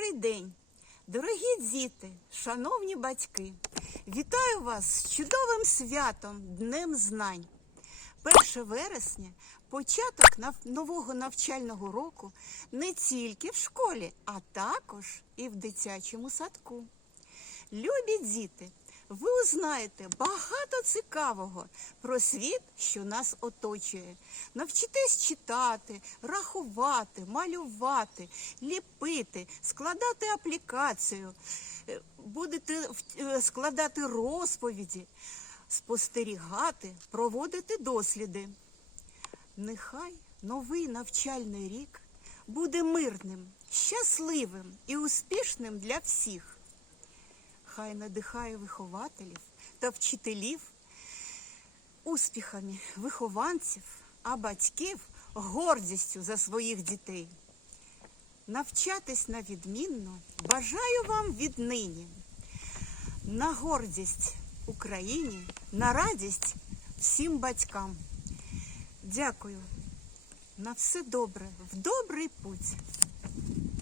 Добрий день, дорогі діти, шановні батьки. Вітаю вас з чудовим святом, Днем Знань. 1 вересня початок нового навчального року не тільки в школі, а також і в дитячому садку. Любі діти, ви узнаєте багато цікавого про світ, що нас оточує. Навчитесь читати, рахувати, малювати, ліпити, складати аплікацію, е, будете е, складати розповіді, спостерігати, проводити досліди. Нехай новий навчальний рік буде мирним, щасливим і успішним для всіх. Хай надихає вихователів та вчителів успіхами вихованців, а батьків гордістю за своїх дітей. Навчатись на відмінно бажаю вам віднині. На гордість Україні, на радість всім батькам. Дякую. На все добре, в добрий путь.